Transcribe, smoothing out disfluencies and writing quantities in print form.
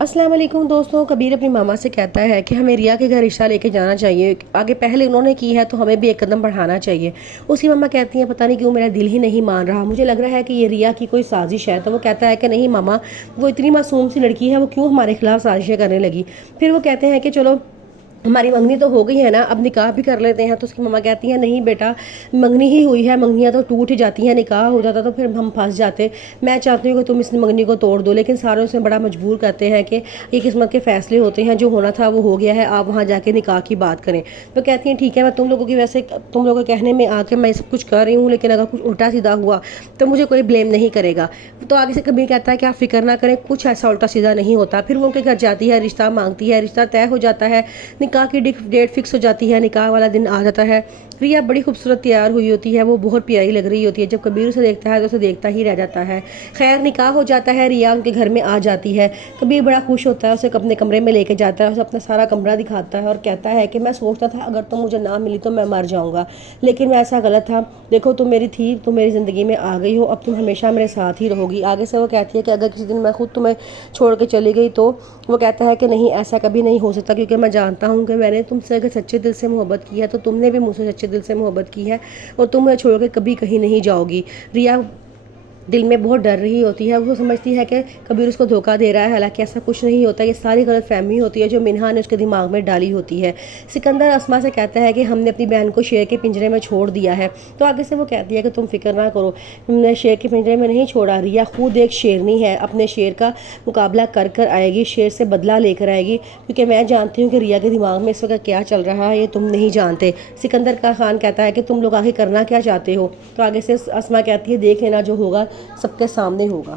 السلام علیکم دوستوں، کبیر اپنی ماما سے کہتا ہے کہ ہمیں ریا کے گھر رشتہ لے کے جانا چاہیے، آگے پہلے انہوں نے کی ہے تو ہمیں بھی ایک قدم بڑھانا چاہیے۔ اس کی ماما کہتی ہیں پتہ نہیں کیوں میرا دل ہی نہیں مان رہا، مجھے لگ رہا ہے کہ یہ ریا کی کوئی سازش ہے۔ تو وہ کہتا ہے کہ نہیں ماما، وہ اتنی معصوم سی لڑکی ہے، وہ کیوں ہمارے خلاف سازشیں کرنے لگی۔ پھر وہ کہتے ہیں کہ چلو ہماری منگنی تو ہو گئی ہے نا، اب نکاح بھی کر لیتے ہیں۔ تو اس کی ماما کہتی ہیں نہیں بیٹا، منگنی ہی ہوئی ہے، منگنیاں تو ٹوٹ ہی جاتی ہیں، نکاح ہو جاتا تو پھر ہم پھنس جاتے۔ میں چاہتی ہوں کہ تم اس منگنی کو توڑ دو، لیکن سارے اسے بڑا مجبور کرتے ہیں کہ یہ قسمت کے فیصلے ہوتے ہیں، جو ہونا تھا وہ ہو گیا ہے، آپ وہاں جا کے نکاح کی بات کریں۔ تو کہتی ہیں ٹھیک ہے، میں تم لوگوں کی ویسے تم لوگوں کے کہنے میں آ کے میں سب کچھ کر رہی ہوں، لیکن اگر کچھ الٹا سیدھا ہوا تو مجھے کوئی بلیم نہیں کرے گا۔ تو آگے سے کبھی کہتا ہے کہ آپ فکر نہ کریں، کچھ ایسا الٹا سیدھا نہیں ہوتا۔ پھر وہ ان کے گھر جاتی ہے، رشتہ مانگتی ہے، رشتہ طے ہو جاتا ہے، نکاح کی ڈیٹ فکس ہو جاتی ہے، نکاح والا دن آ جاتا ہے۔ ریا بڑی خوبصورت تیار ہوئی ہوتی ہے، وہ بہت پیاری لگ رہی ہوتی ہے، جب کبیر اسے دیکھتا ہے تو اسے دیکھتا ہی رہ جاتا ہے۔ خیر نکاح ہو جاتا ہے، ریا ان کے گھر میں آ جاتی ہے، کبیر بڑا خوش ہوتا ہے، اسے اپنے کمرے میں لے کے جاتا ہے، اسے اپنا سارا کمرہ دکھاتا ہے اور کہتا ہے کہ میں سوچتا تھا اگر تم مجھے نہ ملی تو میں مر جاؤں گا، لیکن ایسا غلط تھا، دیکھو تم میری تھی، تم میری زندگی میں آ گئی ہو، اب تم ہمیشہ میرے ساتھ ہی رہو گی۔ آگے سے وہ کہتی ہے کہ اگر کسی دن میں خود تمہیں چھوڑ کے چلی گئی تو وہ کہتا ہے کہ نہیں، ایسا کبھی نہیں ہو سکتا، کیونکہ میں جانتا ہوں کہ میں نے تم سے اگر سچے دل سے محبت کی ہے تو تم نے بھی مجھ سے سچے دل سے محبت کی ہے، اور تم مجھے چھوڑ کے کبھی کہیں نہیں جاؤ گی۔ ریا دل میں بہت ڈر رہی ہوتی ہے، وہ سمجھتی ہے کہ کبیر اس کو دھوکہ دے رہا ہے، حالانکہ ایسا کچھ نہیں ہوتا، یہ ساری غلط فہمی ہوتی ہے جو منہا نے اس کے دماغ میں ڈالی ہوتی ہے۔ سکندر اسما سے کہتا ہے کہ ہم نے اپنی بہن کو شیر کے پنجرے میں چھوڑ دیا ہے۔ تو آگے سے وہ کہتی ہے کہ تم فکر نہ کرو، ہم نے شیر کے پنجرے میں نہیں چھوڑا، ریا خود ایک شیرنی ہے، اپنے شیر کا مقابلہ کر کر آئے گی، شیر سے بدلہ لے کر آئے گی، کیونکہ میں جانتی ہوں کہ ریا کے دماغ میں اس وقت کیا چل رہا ہے، یہ تم نہیں جانتے۔ سکندر کا خان کہتا ہے کہ تم لوگ آگے کرنا کیا چاہتے ہو؟ تو آگے سے اسما کہتی ہے دیکھ لینا، جو ہوگا سب کے سامنے ہوگا۔